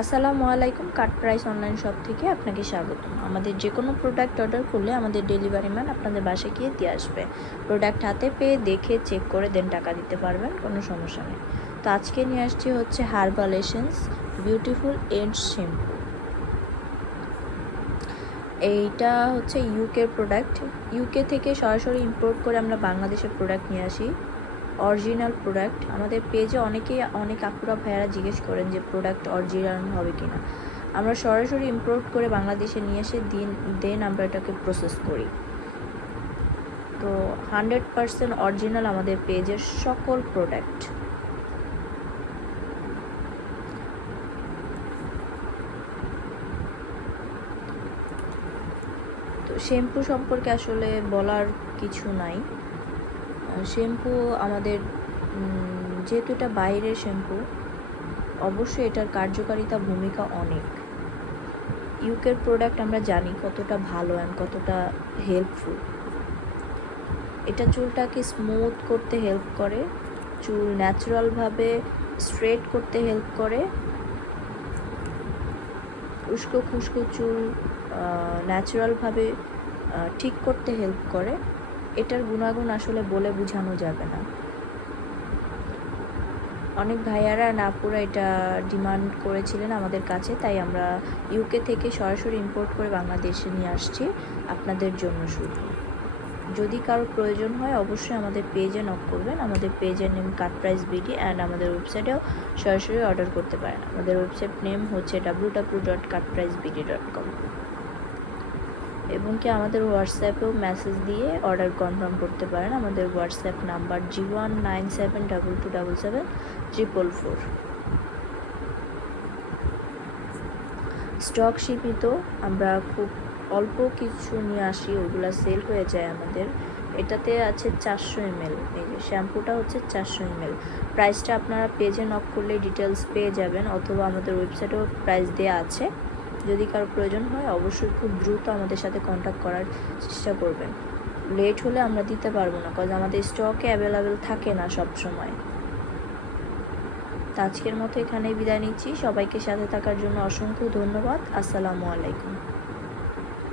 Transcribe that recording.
আসসালামু আলাইকুম, কাট price online shop থেকে আপনাকে স্বাগতম। আমাদের যে কোনো প্রোডাক্ট অর্ডার করলে আমাদের ডেলিভারি ম্যান আপনাদের বাসায় গিয়ে দিয়ে আসবে। প্রোডাক্ট হাতে পেয়ে দেখে চেক করে দেন টাকা দিতে পারবেন, কোনো সমস্যা নেই। তো আজকে নিয়ে আসছি হচ্ছে herbal essence beautiful and shampoo এইটা হচ্ছে ইউকের প্রোডাক্ট ইউকে থেকে সরাসরি ইম্পোর্ট করে আমরা বাংলাদেশের প্রোডাক্ট নিয়ে আসি। Original product. আমাদের পেজে অনেকেই, অনেক আপুরা ভাইয়ারা জিজ্ঞেস করেন যে প্রোডাক্ট অরিজিনাল হবে কি না আমরা সরাসরি ইম্পোর্ট করে বাংলাদেশে নিয়ে এসে দিন, দেন আমরা এটাকে প্রসেস করি। তো হান্ড্রেড পারসেন্ট অরিজিনাল আমাদের পেজের সকল প্রোডাক্ট। তো শ্যাম্পু সম্পর্কে আসলে বলার কিছু নাই। শ্যাম্পু আমাদের যেহেতু এটা বাইরের শ্যাম্পু, অবশ্যই এটার কার্যকারিতা ভূমিকা অনেক। ইউকের প্রোডাক্ট আমরা জানি কতটা ভালো অ্যান্ড কতটা হেল্পফুল এটা চুলটাকে স্মুথ করতে হেল্প করে, চুল ন্যাচারালভাবে স্ট্রেট করতে হেল্প করে। উস্কো খুস্কো চুল ন্যাচারালভাবে ঠিক করতে হেল্প করে। এটার গুণাগুণ আসলে বলে বোঝানো যাবে না। অনেক ভাইয়ারা নাপুরা এটা ডিমান্ড করেছিলেন আমাদের কাছে, তাই আমরা ইউকে থেকে সরাসরি ইম্পোর্ট করে বাংলাদেশে নিয়ে আসছি আপনাদের জন্য শুধু। যদি কারও প্রয়োজন হয় অবশ্যই আমাদের পেজে নক করবেন। আমাদের পেজের name cut price BD and আমাদের ওয়েবসাইটেও সরাসরি অর্ডার করতে পারেন। আমাদের ওয়েবসাইট নেম হচ্ছে W W dot cut price BD dot com এবং কি আমাদের হোয়াটসঅ্যাপেও মেসেজ দিয়ে অর্ডার কনফার্ম করতে পারেন। আমাদের WhatsApp number G one nine seven double two double seven triple four stock সীমিত আমরা খুব অল্প কিছু নিয়ে আসি, ওগুলো সেল হয়ে যায় আমাদের। এটাতে আছে চারশো এমএল শ্যাম্পুটা হচ্ছে চারশো এমএল প্রাইসটা আপনারা পেজে নক করলে ডিটেলস পেয়ে যাবেন, অথবা আমাদের ওয়েবসাইটেও প্রাইস দেওয়া আছে। যদি কারও প্রয়োজন হয়, অবশ্যই খুব দ্রুত আমাদের সাথে কন্ট্যাক্ট করার চেষ্টা করবেন। লেট হলে আমরা দিতে পারব না কজ আমাদের স্টকে অ্যাভেলেবেল থাকে না সব সময়। আজকের মতো এখানেই বিদায় নিচ্ছি। সবাইকে সাথে থাকার জন্য অসংখ্য ধন্যবাদ। আসসালামু আলাইকুম।